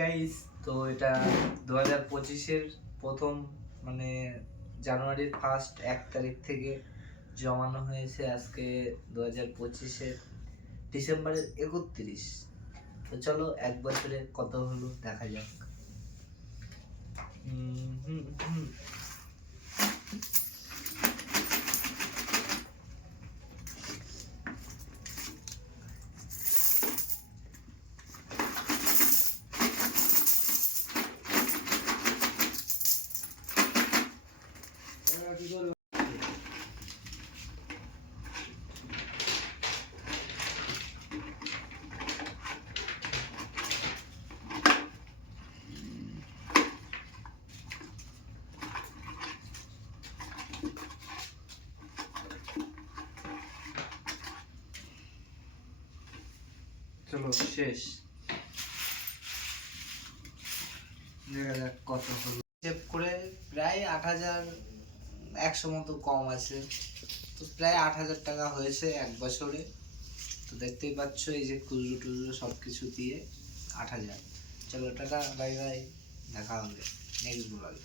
Guys, তো এটা 2025-এর প্রথম মানে জানুয়ারির 1 তারিখ থেকে জমানো হয়েছে। আজকে 2025-এর ডিসেম্বরের 31। তো চলো এক বছরে কত হলো দেখা যাক। চলো শেষ, দেখা যাক কত হলো। সেভ করে প্রায় 8,100 মতো কম আছে, তো প্রায় 8,000 টাকা হয়েছে এক বছরে। তো দেখতেই পাচ্ছ এই যে খুচরো টুজরো সব কিছু দিয়ে 8,000। চলো টাটা, বাই বাই, দেখা হবে নেক্সট ব্লগে।